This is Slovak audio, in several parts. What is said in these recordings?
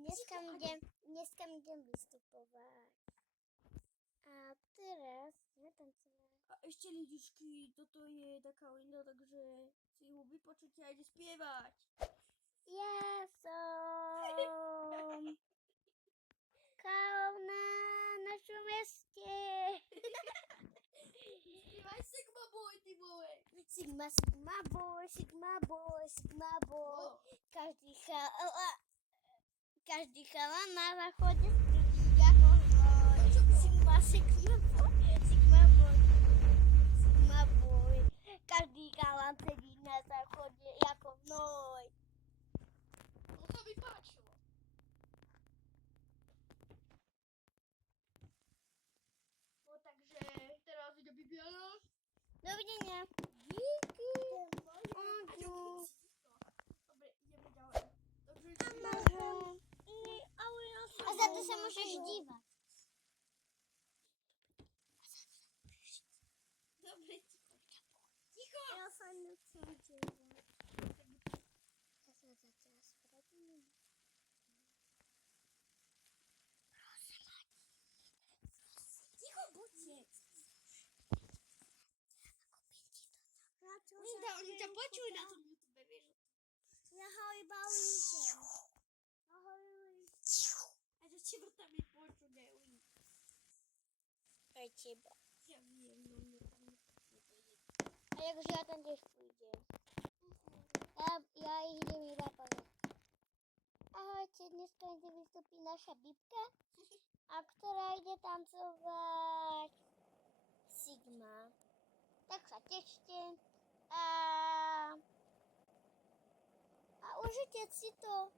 Dneska idem vystupovať. A teraz ideme tancovať. A ešte lidičky, toto je taká linda, takže si ho vypočujte a ide spievať. Ja som kráľov na našom meste. Spievaj Sigma Boy, ty vole. Sigma, Sigma Boy, Sigma Boy, Sigma Boy. Každý chalan na záchode sprudí ako hnoj. Sigma, Sigma Boy, Sigma Boy, Sigma Boy. Každý chalan sedí na záchode ako hnoj. No to mi páčilo. No takže teraz ide Bibiana. Dovidenia. Díky. Dobre, ideme ďalej. Takže A za to sa môžeš dívať. dobre, ticho. Ja sa nechcem dívať. Ja sa zatiaľ spravím. Ticho buďte. Linda, Linda, oni ťa počujú na tom YouTube, vieš? Ja ho iba lížem. A že či vrtami počujú, Pre teba. ja viem, no mne tam nepojde. A akože ja tam tiež pôjdem. Ja ich idem iba pozrieť. Ahojte, dneska ide vystúpiť naša Bibka, a ktorá ide tancovať Sigma. Tak sa tešte a užite si to.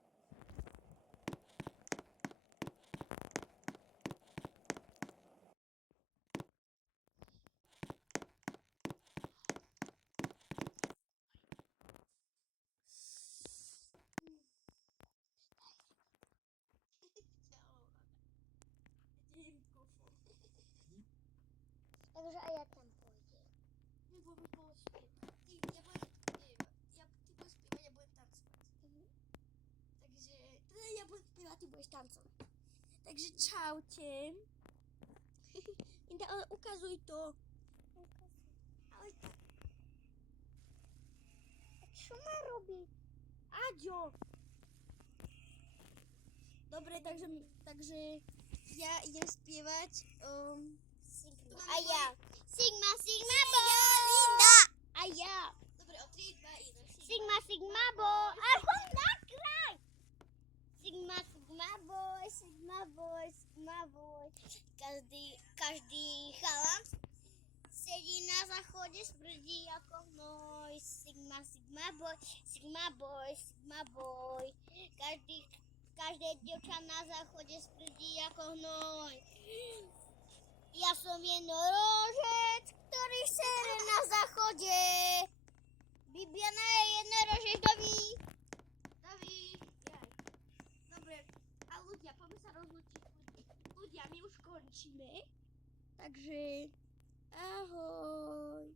Takže aj ja tam pôjdem. My budeme spolu spievať. Ty budeš spievať, ja budem tancovať. Takže, teda ja budem spievať, ty budeš tancovať. Takže čaute. Linda, ale ukazuj to. Ale... A čo má robiť? Aďo. Dobre, takže ja idem spievať. Sigma. A ja. Sigma, Sigma Boy. Linda. A ja. Dobre, o 3, 2, 1. Sigma, Sigma Boy. Ahoj, nakraj. Sigma, Sigma Boy, Sigma Boy, Sigma Boy. Každý chalan sedí na záchode, smrdí ako hnoj. Sigma, Sigma Boy, Sigma Boy, Sigma Boy. Každé dievča na záchode smrdí ako hnoj. Ja som jednorožec, ktorý sere na záchode. Bibiana je jednorožec, Daví, jaj. Dobre, a ľudia, poďme sa rozlúčiť. Ľudia, my už končíme. Takže ahoj.